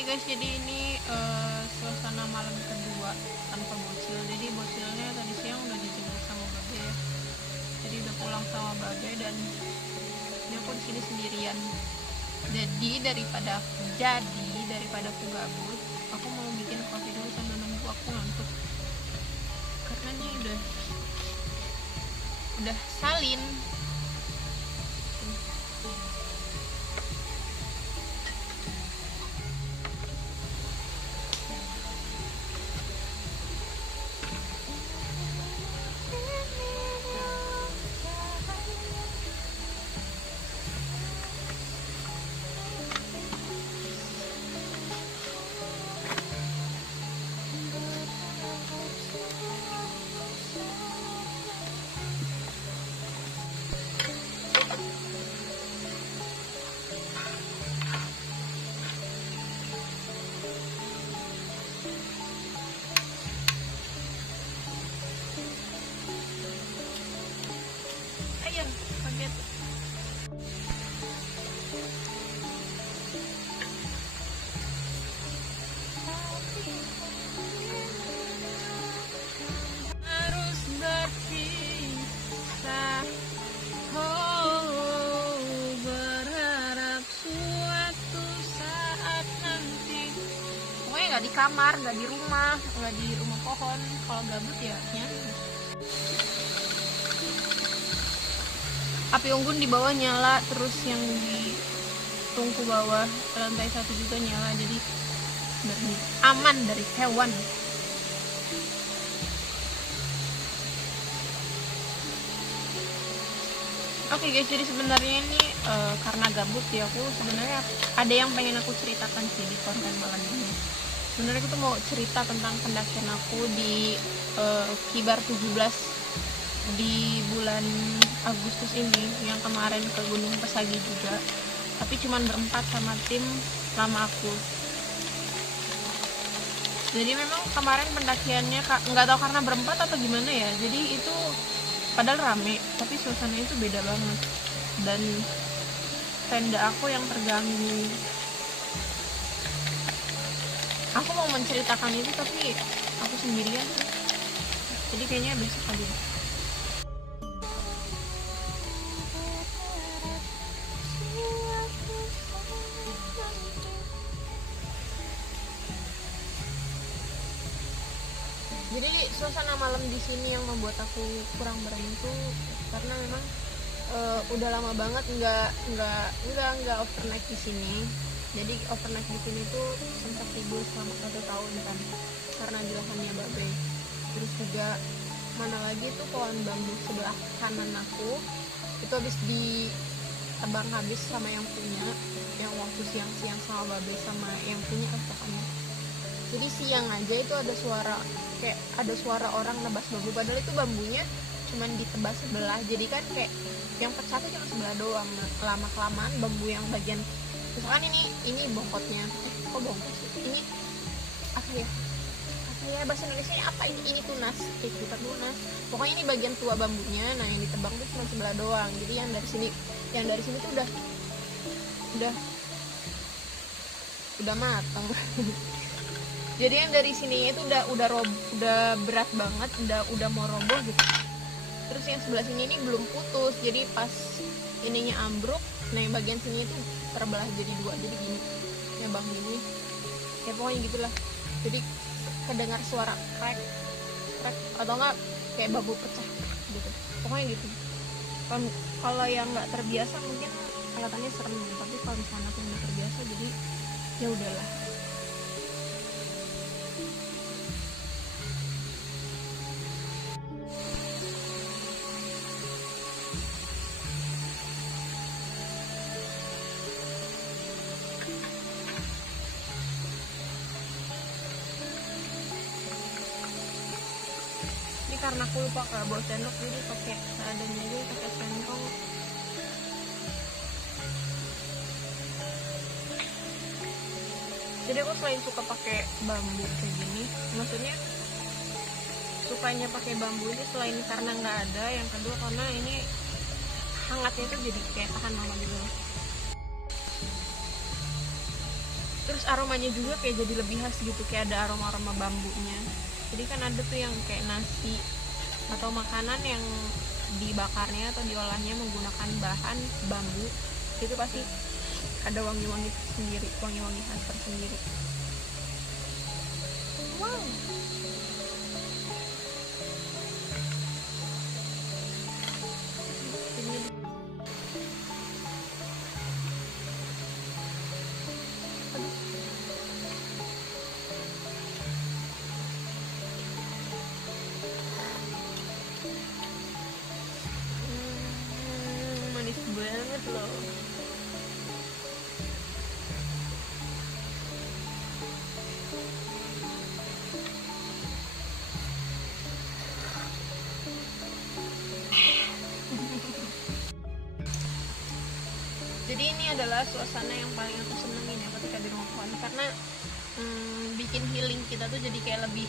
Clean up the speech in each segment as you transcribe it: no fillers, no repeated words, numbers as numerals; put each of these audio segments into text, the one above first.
Oke guys, jadi ini suasana malam kedua tanpa bocil. Jadi bocilnya tadi siang udah dijemput sama Babe ya. Jadi udah pulang sama Babe dan ini aku di sini sendirian. Jadi daripada aku gabut, aku mau bikin kopi dulu sambil nunggu aku ngantuk. Karena ini udah salin. Ayo, kaget. Harus berpisah, oh berharap suatu saat nanti. Pokoknya nggak di kamar, nggak di rumah pohon. Kalau gabut ya nyanyi. Api unggun di bawah nyala, terus yang di tungku bawah lantai 1 juga nyala, jadi aman dari hewan. Oke guys, jadi sebenarnya ini karena gabut ya, aku sebenarnya ada yang pengen aku ceritakan sih di konten malam ini. Sebenarnya aku tuh mau cerita tentang pendakian aku di Kibar 17 di bulan Agustus ini, yang kemarin ke Gunung Pesagi juga, tapi cuman berempat sama tim lama aku. Jadi memang kemarin pendakiannya nggak tahu karena berempat atau gimana ya, jadi itu padahal rame tapi suasananya itu beda banget dan tenda aku yang terganggu. Aku mau menceritakan itu tapi aku sendirian, jadi kayaknya besok aja. Jadi suasana malam di sini yang membuat aku kurang berani tuh karena memang udah lama banget nggak overnight di sini. Jadi overnight di sini tuh sempat libur selama 1 tahun kan karena jelasannya Babe. Terus juga mana lagi tuh pohon bambu sebelah kanan aku itu habis ditebang habis sama yang punya, yang waktu siang-siang sama Babe sama yang punya pokoknya. Jadi siang aja itu ada suara orang nebas bambu, padahal itu bambunya cuman ditebas sebelah, jadi kan kayak yang pecah tuh cuma sebelah doang. Lama kelamaan bambu yang bagian misalkan ini bongkotnya, kok bongkot sih, ini apa ya bahasa Indonesia apa ini tunas, bukan tunas, pokoknya ini bagian tua bambunya. Nah yang ditebang tuh cuma sebelah doang, jadi yang dari sini tuh udah matang. Jadi yang dari sini itu udah berat banget, udah mau roboh gitu. Terus yang sebelah sini ini belum putus, jadi pas ininya ambruk, nah yang bagian sini itu terbelah jadi 2, jadi gini, ya bang gini, ya pokoknya gitulah. Jadi kedengar suara krek atau enggak kayak bambu pecah gitu, pokoknya gitu. Kalau yang nggak terbiasa mungkin kelihatannya serem, tapi kalau misalnya aku nggak terbiasa jadi ya udahlah. Karena aku lupa bawa sendok, jadi pakai seadanya aja, pakai sendok. Jadi aku selain suka pakai bambu kayak gini, maksudnya sukanya pakai bambu ini selain karena nggak ada, yang kedua karena ini hangatnya itu jadi kayak tahan lama gitu. terus aromanya juga kayak jadi lebih khas gitu, kayak ada aroma bambunya. Jadi kan ada tuh yang kayak nasi atau makanan yang dibakarnya atau diolahnya menggunakan bahan bambu, itu pasti ada wangi-wangi sendiri, wangi-wangi khas tersendiri. Wow. Manis banget loh. Jadi ini adalah suasana yang paling aku senengin ya ketika di rumah pohon, karena bikin healing kita tuh jadi kayak lebih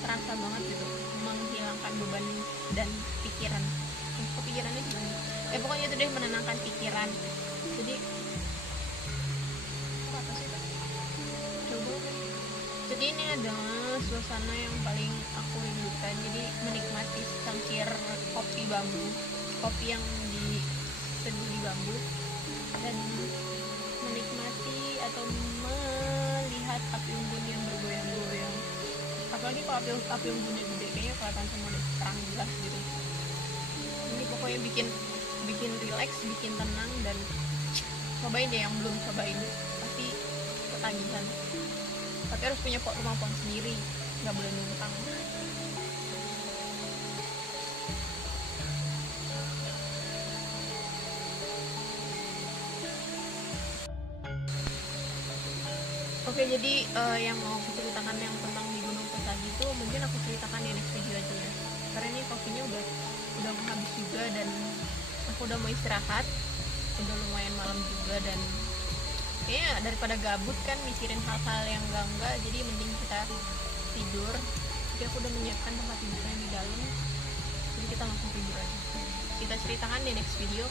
terasa banget gitu, menghilangkan beban dan pikiran. Kok pikirannya gimana? Pokoknya itu deh, menenangkan pikiran. Jadi apa sih? Coba deh. Jadi ini adalah suasana yang paling aku rindukan. Jadi menikmati secangkir kopi bambu, kopi yang diseduh di bambu, dan menikmati atau melihat api unggun yang bergoyang-goyang. Apalagi kalau api unggunnya gede, kayaknya kelihatan sama udah terang jelas gitu. Ini pokoknya bikin relax, bikin tenang, dan cobain deh yang belum cobain, pasti ketagihan. Tapi harus punya rumah pohon sendiri, nggak boleh numpang. Oke, jadi yang mau aku ceritakan yang tentang di Gunung Pesagi itu mungkin aku ceritakan di next video aja ya, karena ini kopinya udah mau habis juga, dan aku udah mau istirahat, udah lumayan malam juga, dan kayaknya daripada gabut kan mikirin hal-hal yang enggak, jadi mending kita tidur. Jadi aku udah menyiapkan tempat tidurnya di dalam, jadi kita langsung tidur aja. Kita ceritakan di next video.